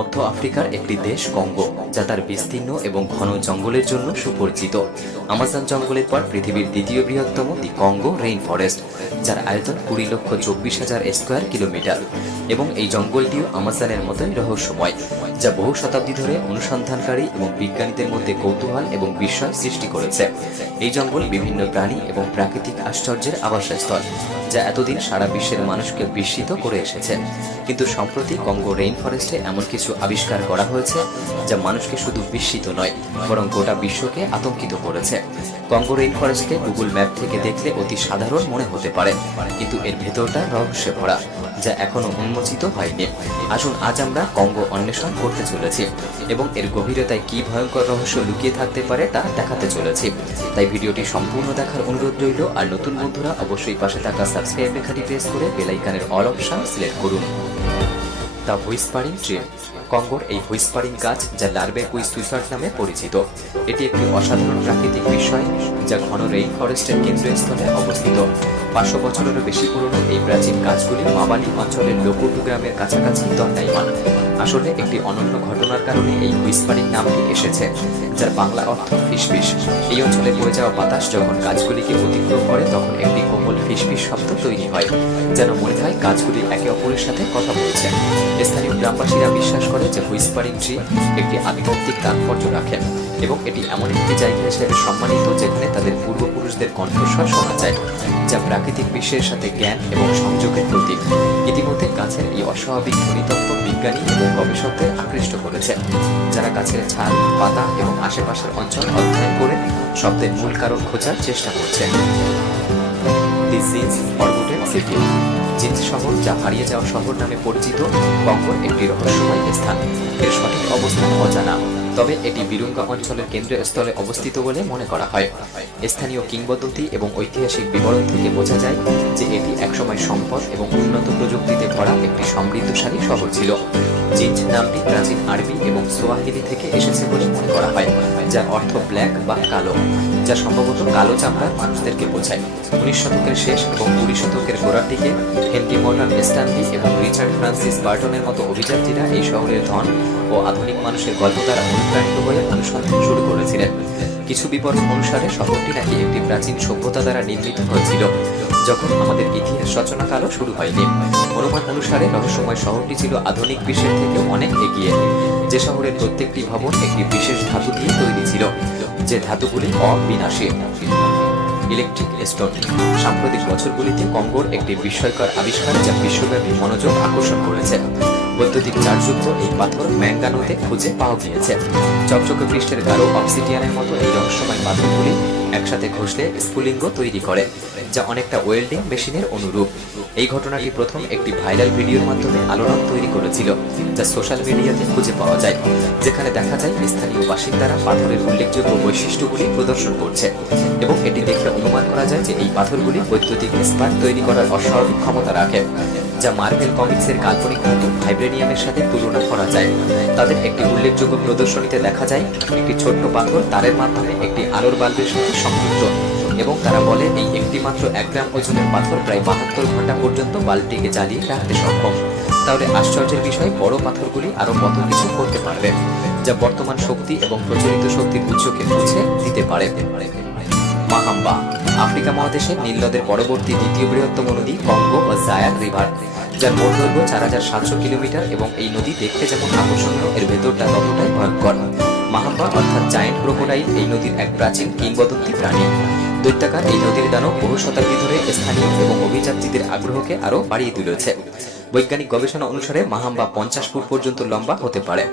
মধ্য আফ্রিকার একটি দেশ কঙ্গো, যা তার বিস্তীর্ণ এবং ঘন জঙ্গলের জন্য সুপরিচিত। আমাজন জঙ্গলের পর পৃথিবীর দ্বিতীয় বৃহত্তম দি কঙ্গো রেইন ফরেস্ট, যার আয়তন 20,24,000 স্কোয়ার কিলোমিটার। এবং এই জঙ্গলটিও আমাজনের মতোই রহস্যময়, যা বহু শতাব্দী ধরে অনুসন্ধানকারী এবং বিজ্ঞানীদের মধ্যে কৌতূহল এবং বিস্ময় সৃষ্টি করেছে। এই জঙ্গল বিভিন্ন প্রাণী এবং প্রাকৃতিক আশ্চর্যের আবাসস্থল, যা এতদিন সারা বিশ্বের মানুষকে বিস্মিত করে এসেছে। কিন্তু সম্প্রতি কঙ্গো রেইন ফরেস্টে এমন কিছু আবিষ্কার করা হয়েছে যা মানুষকে শুধু বিস্মিত নয়, বরং গোটা বিশ্বকে আতঙ্কিত করেছে। কঙ্গো রেইন ফরেস্টকে গুগল ম্যাপ থেকে দেখলে অতি সাধারণ মনে হতে পারে, কিন্তু এর ভেতরটা রহস্যে ভরা, যা এখনো উন্মোচিত হয়নি। আসুন আজ আমরা কঙ্গো অন্বেষণ করতে চলেছি এবং এর গভীরতায় কি ভয়ঙ্কর রহস্য লুকিয়ে থাকতে পারে তা দেখাতে চলেছি। তাই ভিডিওটি সম্পূর্ণ দেখার অনুরোধ রইল। আর নতুন বন্ধুরা অবশ্যই পাশে থাকা সাবস্ক্রাইব লেখাটি প্রেস করে বেল আইকনের অল অপশন সিলেক্ট করুন। The whispering tree. কঙ্গোর এই হুইসপারিং গাছ, যা লারবেকুই সুইসার্ড নামে পরিচিত, এটি একটি অসাধারণ প্রাকৃতিক বিষয় যা ঘন রেইন ফরেস্টের কেন্দ্রস্থলে অবস্থিত। 500 বছরেরও বেশি পুরনো এই প্রাচীন গাছগুলি মাবালি অঞ্চলের লোকুটু গ্রামের কাছাকাছি দণ্ডায়মান। আসলে একটি অনন্য ঘটনার কারণে এই হুইসপারিং নামটি এসেছে, যার বাংলা অর্থ ফিসফিস। এই অঞ্চলে বয়ে যাওয়া বাতাস যখন গাছগুলিকে অতিক্রম করে, তখন একটি কোমল ফিসফিস শব্দ তৈরি হয়, যেন মনে হয় গাছগুলি একে অপরের সাথে কথা বলছে। স্থানীয় গ্রামবাসীরা বিশ্বাস করে যে হুইসপারিং ট্রি একটি আধ্যাত্মিক তাৎপর্য রাখে এবং এটি এমন একটি জায়গা হিসেবে সম্মানিত যেখানে তাদের পূর্বপুরুষদের কণ্ঠস্বর শোনা যায়, যা প্রাকৃতিক বিশ্বের সাথে জ্ঞান এবং সংযোগের প্রতীক। ইতিমধ্যে গাছের এই অস্বাভাবিক ধ্বনিতত্ত্ব বিজ্ঞানী এবং গবেষকদের আকৃষ্ট করেছে, যারা গাছের ছাল, পাতা এবং আশেপাশের অঞ্চল অধ্যয়ন করে শব্দের মূল কারণ খোঁজার চেষ্টা করছে। দি জিন্স ফরগটেন সিটি। জিন্স শহর, যা হারিয়ে যাওয়া শহর নামে পরিচিত, কঙ্গোর একটি রহস্যময় স্থান। এর সঠিক অবস্থান অজানা, তবে এটি বিরুঙ্গা অঞ্চলের কেন্দ্রস্থলে অবস্থিত বলে মনে করা হয়। স্থানীয় কিংবদন্তি এবং ঐতিহাসিক বিবরণ থেকে বোঝা যায় যে এটি একসময় সম্পদ এবং উন্নত প্রযুক্তিতে ভরা একটি সমৃদ্ধশালী শহর ছিল। জিঞ্জ নামটি প্রাচীন আরবি এবং সোয়াহিলি থেকে এসেছে বলে মনে করা হয়, যার অর্থ ব্ল্যাক বা কালো, যা সম্ভবত কালো চামড়ার মানুষদেরকে বোঝায়। 19 শতকের শেষ এবং 20 শতকের গোড়ার দিকে হেনরি মর্টন স্ট্যানলি এবং রিচার্ড ফ্রান্সিস বার্টনের মতো অভিযাত্রীরা এই শহরের ধন ও আধুনিক মানুষের গল্প দ্বারা অনুপ্রাণিত হয়ে অনুসন্ধান শুরু করেছিলেন। কিছু বিবরণ অনুসারে শহরটি নাকি একটি প্রাচীন সভ্যতা দ্বারা নির্মিত হয়েছিল, যখন আমাদের ইতিহাস রচনাকালও শুরু হয়নি। অনুমান অনুসারে রহস্যময় শহরটি ছিল আধুনিক বিশ্বের থেকেও অনেক এগিয়ে, যে শহরের প্রত্যেকটি ভবন একটি বিশেষ ধাতু দিয়ে তৈরি ছিল, যে ধাতুগুলি অবিনাশী। Electric stone. সাম্প্রতিক বছরগুলিতে কঙ্গোর একটি বিস্ময়কর আবিষ্কার, যা বিশ্বব্যাপী মনোযোগ আকর্ষণ করেছে। বৈদ্যুতিক চার্জযুক্ত এই পাথর ম্যাঙ্গানোতে খুঁজে পাওয়া গিয়েছে। চকচকে পৃষ্ঠের গাঢ় অবসিডিয়ানের মতো এই রহস্যময় পাথরগুলি একসাথে ঘষলে স্ফুলিঙ্গ তৈরি করে, যা অনেকটা ওয়েল্ডিং মেশিনের অনুরূপ। এই ঘটনাটি প্রথম একটি ভাইরাল ভিডিওর মাধ্যমে আলোড়ন তৈরি করেছিল, যা সোশ্যাল মিডিয়াতে খুঁজে পাওয়া যায়, যেখানে দেখা যায় স্থানীয় বাসিন্দারা পাথরের উল্লেখযোগ্য বৈশিষ্ট্যগুলি প্রদর্শন করছে এবং এটি দেখে অনুমান করা যায় যে এই পাথরগুলি বৈদ্যুতিক স্পার্ক তৈরি করার অস্বাভাবিক ক্ষমতা রাখে, যা মার্ভেল কমিক্সের কাল্পনিক ধাতু ভাইব্রেনিয়ামের সাথে তুলনা করা যায়। তাদের একটি উল্লেখযোগ্য প্রদর্শনীতে দেখা যায় একটি ছোট্ট পাথর তারের মাধ্যমে একটি আলোর বাল্বের সাথে সংযুক্ত, এবং তারা বলে এই একটি মাত্র 1 গ্রাম ওজনের পাথর প্রায় 72 ঘন্টা পর্যন্ত বাল্বটিকে জ্বালিয়ে রাখতে সক্ষম। তাহলে আশ্চর্যের বিষয়, বড় পাথরগুলি আরও কত কিছু করতে পারবে, যা বর্তমান শক্তি এবং প্রচলিত শক্তির উৎসকে মুছে দিতে পারে। মাহাম্বা। আফ্রিকা মহাদেশের নীল নদের পরবর্তী দ্বিতীয় বৃহত্তম নদী কঙ্গো বা জায়ার রিভার, যার মোট দৈর্ঘ্য 4700 কিলোমিটার এবং এই নদী দেখতে যেমন আকর্ষণীয়, এর ভেতরটা ততটাই ভয়ঙ্কর। মাহাম্বা অর্থাৎ জায়েন্ট ক্রোকোডাইল এই নদীর এক প্রাচীন কিংবদন্তি প্রাণী। দৈত্যাকার এই নদীর দানব বহু শতাব্দী ধরে স্থানীয় এবং অভিযাত্রীদের আগ্রহকে আরও বাড়িয়ে তুলেছে। বৈজ্ঞানিক গবেষণা অনুসারে মাহাম্বা 50 ফুট পর্যন্ত লম্বা হতে পারে,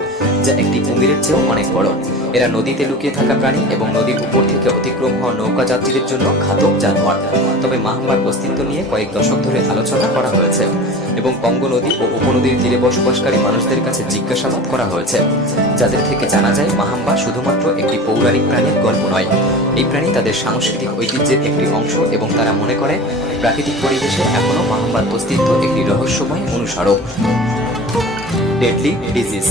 যা একটি কুমিরের চেয়েও অনেক বড়। এরা নদীতে লুকিয়ে থাকা প্রাণী এবং নদীর উপর থেকে অতিক্রম হওয়া নৌকা যাত্রীদের জন্য ঘাতক জানোয়ার। তবে মাহাম্বার অস্তিত্ব নিয়ে কয়েক দশক ধরে আলোচনা করা হয়েছে এবং কঙ্গো নদী ও উপনদীর তীরে বসবাসকারী মানুষদের কাছে জিজ্ঞাসাবাদ করা হয়েছে, যাদের থেকে জানা যায় মাহাম্বা শুধুমাত্র একটি পৌরাণিক প্রাণীর গল্প নয়। এই প্রাণী তাদের সাংস্কৃতিক ঐতিহ্যের একটি অংশ এবং তারা মনে করে প্রাকৃতিক পরিবেশে এখনও মাহাম্বার অস্তিত্ব একটি রহস্যময় অনুস্মারক। Deadly disease.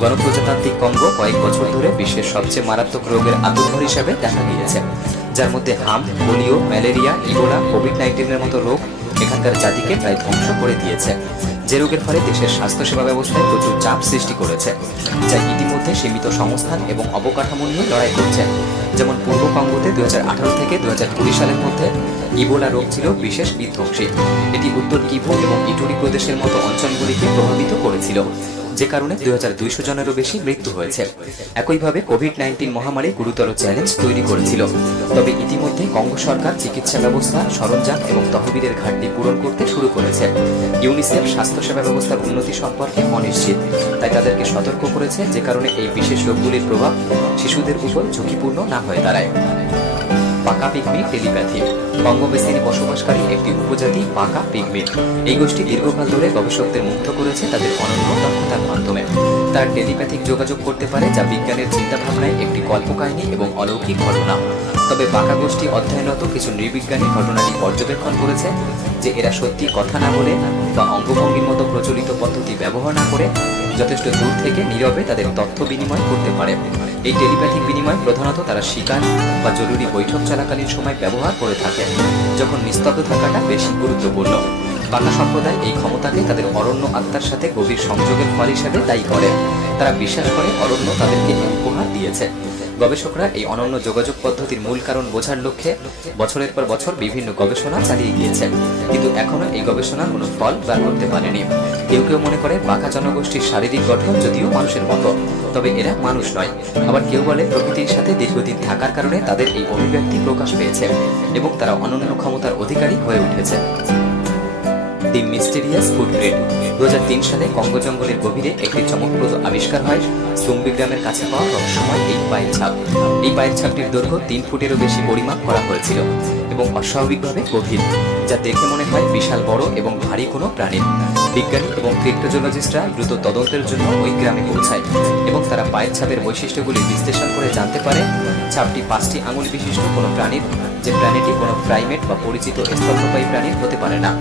গণপ্রজাতান্ত্রিক কঙ্গো কয়েক বছর ধরে বিশ্বের সবচেয়ে মারাত্মক রোগের আতুরঘর হিসাবে দেখা গিয়েছে, যার মধ্যে হাম, পোলিও, ম্যালেরিয়া, ইবোলা, কোভিড-19 মতো রোগ এখানকার জাতিকে প্রায় ধ্বংস করে দিয়েছে। যে রোগের ফলে দেশের স্বাস্থ্যসেবা ব্যবস্থায় প্রচুর চাপ সৃষ্টি করেছে, যা ইতিমধ্যে সীমিত সংস্থান এবং অবকাঠামো নিয়ে লড়াই করছে। যেমন পূর্ব কঙ্গোতে 2018 থেকে 2020 সালের মধ্যে ইবোলা রোগ ছিল বিশেষ বিধ্বংসী। এটি উত্তর কিভু এবং ইটুরি প্রদেশের মতো অঞ্চলগুলিকে প্রভাবিত করেছিল, যে কারণে 2200 জনেরও বেশি মৃত্যু হয়েছে। একইভাবে কোভিড-19 মহামারী গুরুতর চ্যালেঞ্জ তৈরি করেছিল। তবে ইতিমধ্যে কঙ্গো সরকার চিকিৎসা ব্যবস্থা, সরঞ্জাম এবং তহবিলের ঘাটতি পূরণ করতে শুরু করেছে। ইউনিসেফ স্বাস্থ্যসেবা ব্যবস্থার উন্নতি সম্পর্কে অনিশ্চিত, তাই তাদেরকে সতর্ক করেছে, যে কারণে এই বিশেষ রোগগুলির প্রভাব শিশুদের উপর ঝুঁকিপূর্ণ না হয়ে দাঁড়ায়। পাকা পিগমি টেলিপ্যাথি। কঙ্গো বেসিনে বসবাসকারী একটি উপজাতি পাকা পিগমি। এই গোষ্ঠী দীর্ঘকাল ধরে গবেষকদের মুগ্ধ করেছে তাদের অনন্য দক্ষতার মাধ্যমে। তারা টেলিপ্যাথিক যোগাযোগ করতে পারে, যা বিজ্ঞানের চিন্তাভাবনায় একটি কল্পকাহিনী এবং অলৌকিক ঘটনা। তবে পাকা গোষ্ঠী অধ্যয়নরত কিছু নৃবিজ্ঞানী ঘটনাটি পর্যবেক্ষণ করেছে যে এরা সত্যি কথা না বলে বা অঙ্গভঙ্গির মতো প্রচলিত পদ্ধতি ব্যবহার না করে যথেষ্ট দূর থেকে নীরবে তাদের তথ্য বিনিময় করতে পারে। এই টেলিপ্যাথিক বিনিময় প্রধানত তারা শিকার বা জরুরি বৈঠক চলাকালীন সময় ব্যবহার করে থাকে, যখন নিস্তব্ধ থাকাটা বেশি গুরুত্বপূর্ণ। পাকা সম্প্রদায় এই ক্ষমতাকে তাদের অরণ্য আত্মার সাথে গভীর সংযোগের ফল হিসেবে দায়ী করে। তারা বিশ্বাস করে অরণ্য তাদেরকে এই উপহার দিয়েছে। গবেষকরা এই অনন্য যোগাযোগ পদ্ধতির মূল কারণ বোঝার লক্ষ্যে বছরের পর বছর বিভিন্ন গবেষণা চালিয়ে গিয়েছে, কিন্তু এখনো এই গবেষণার কোনো ফল বের করতে পারেনি। কেউ কেউ মনে করে পাকা জনগোষ্ঠীর শারীরিক গঠন যদিও মানুষের মতো, তবে এরা মানুষ নয়। আবার কেউ বলে প্রকৃতির সাথে দীর্ঘদিন থাকার কারণে তাদের এই অভিব্যক্তি প্রকাশ পেয়েছে এবং তারা অনন্য ক্ষমতার অধিকারী হয়ে উঠেছে। দি মিস্টেরিয়াস ফুটপ্রিন্ট। 2003 সালে কঙ্গো জঙ্গলের গভীরে একটি চমকপ্রদ আবিষ্কার হয় সুম্বি গ্রামের কাছে পাওয়া রহস্যময় এই পায়ের ছাপ। এই পায়ের ছাপটির দৈর্ঘ্য 3 ফুটেরও বেশি পরিমাপ করা হয়েছিল এবং অস্বাভাবিকভাবে গভীর, যা দেখে মনে হয় বিশাল বড় এবং ভারী কোনো প্রাণীর। বিজ্ঞানী এবং ক্রিপ্টোজোলজিস্টরা দ্রুত তদন্তের জন্য ওই গ্রামে পৌঁছায় এবং তারা পায়ের ছাপের বৈশিষ্ট্যগুলি বিশ্লেষণ করে জানতে পারে ছাপটি 5টি আঙুল বিশিষ্ট কোনো প্রাণীর, যে প্রাণীটি কোনো প্রাইমেট বা পরিচিত স্তন্যপায়ী প্রাণীর হতে পারে না।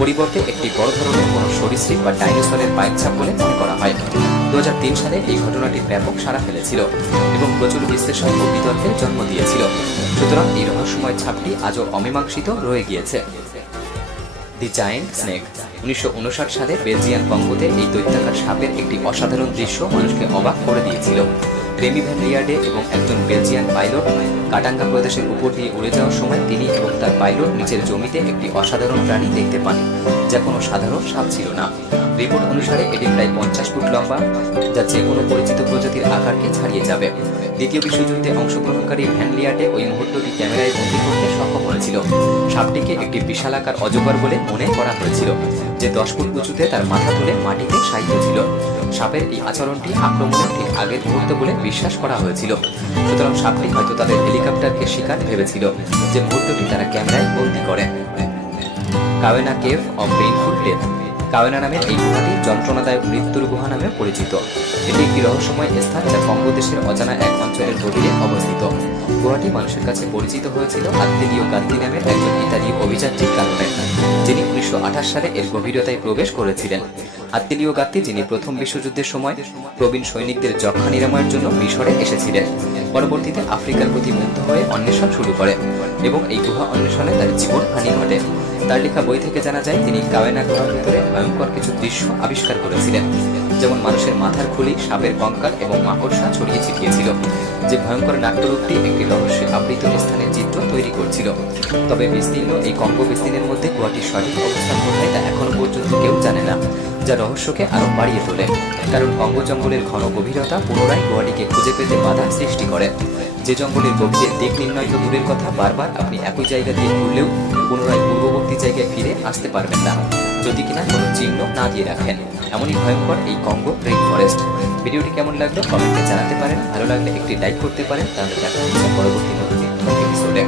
পরিবর্তে একটি বড় ধরনের কোনো সরীসৃপ বা ডাইনোসরের পায়ের ছাপ বলে মনে করা হয়। 2003 সালে এই ঘটনাটি ব্যাপক সাড়া ফেলেছিল এবং প্রচুর বিশ্লেষণ ও বিতর্কের জন্ম দিয়েছিল। সুতরাং এই রহস্যময় ছাপটি আজও অমীমাংসিত রয়ে গিয়েছে। দি জায়েন্ট স্নেক। 1959 সালে বেলজিয়ান কঙ্গোতে এই দৈত্যাকার সাপের একটি অসাধারণ দৃশ্য মানুষকে অবাক করে দিয়েছিল। রেমি ভ্যান লিয়ার্ডে এবং একজন বেলজিয়ান পাইলট কাটাঙ্গা প্রদেশের উপর দিয়ে উড়ে যাওয়ার সময় তিনি এবং তার পাইলট নিচের জমিতে একটি অসাধারণ প্রাণী দেখতে পান, যা কোনো সাধারণ সাপ ছিল না। রিপোর্ট অনুসারে এটি প্রায় 50 ফুট লম্বা, যা যে কোনো পরিচিত প্রজাতির আকারকে ছাড়িয়ে যাবে। দ্বিতীয় বিশ্বযুদ্ধে অংশগ্রহণকারী ভ্যান লিয়ার্ডে ওই মুহূর্তটি ক্যামেরায় বন্দী করতে সক্ষম হয়েছিল। সাপটিকে একটি বিশালাকার অজগর বলে মনে করা হয়েছিল, যে 10 ফুট উঁচুতে তার মাথা তুলে মাটিতে শায়িত ছিল। সাপের এই আচরণটি আক্রমণের ঠিক আগের মুহূর্ত বলে বিশ্বাস করা হয়েছিল। সুতরাং সাপটি হয়তো তাদের হেলিকপ্টারকে শিকার ভেবেছিল, যে মুহূর্তটি তারা ক্যামেরায় বন্দী করে। কাওয়েনা কেভ অফ পেইনফুল ডেথ। কাওয়েনা নামের এই গুহাটি যন্ত্রণাদায়ক মৃত্যুর গুহা নামে পরিচিত। এটি একটি রহস্যময় স্থান, যা কঙ্গো দেশের অজানা এক অঞ্চলের গভীরে অবস্থিত। গুহাটি মানুষের কাছে পরিচিত হয়েছিল আত্তেলিও গাত্তি নামের একজন ইতালীয় অভিযাত্রীর কারণে, যিনি 1928 সালে এর গভীরতায় প্রবেশ করেছিলেন। আত্তেলিও গাত্তি, যিনি প্রথম বিশ্বযুদ্ধের সময় প্রবীণ সৈনিকদের যক্ষ্মা নিরাময়ের জন্য মিশরে এসেছিলেন, পরবর্তীতে আফ্রিকার প্রতি মুগ্ধ হয়ে অন্বেষণ শুরু করে এবং এই গুহা অন্বেষণে তার জীবন হানি ঘটে। তার লেখা বই থেকে জানা যায় তিনি কাওয়েনা গুহার ভিতরে ভয়ঙ্কর কিছু দৃশ্য আবিষ্কার করেছিলেন, যেমন মানুষের মাথার খুলি, সাপের কঙ্কাল এবং মাকড়সা ছড়িয়ে ছিটিয়েছিল। যে ভয়ঙ্কর নাট্যরূপটি একটি রহস্যে আবৃত স্থানের চিত্র তৈরি করছিল। তবে বিস্তীর্ণ এই কঙ্গো বিস্তীর্ণের মধ্যে গুহাটির সঠিক অবস্থান কোথায় তা এখনো পর্যন্ত কেউ জানে না, যা রহস্যকে আরো বাড়িয়ে তোলে। কারণ কঙ্গো জঙ্গলের ঘন গভীরতা পুনরায় গুহাটিকে খুঁজে পেতে বাধা সৃষ্টি করে। যে জঙ্গলের গভীরের দিক নির্ণয় তো দূরের কথা, বারবার আপনি একই জায়গা দিয়ে ঘুরলেও পুনরায় পূর্ববর্তী জায়গায় ফিরে আসতে পারবেন না, যদি কিনা কোনো চিহ্ন না দিয়ে রাখেন। এমনই ভয়ঙ্কর এই কঙ্গো রেইন ফরেস্ট। ভিডিওটি কেমন লাগলো কমেন্টে জানাতে পারেন। ভালো লাগলে একটি লাইক করতে পারেন। তাহলে দেখা হচ্ছে পরবর্তী নতুন এপিসোডে।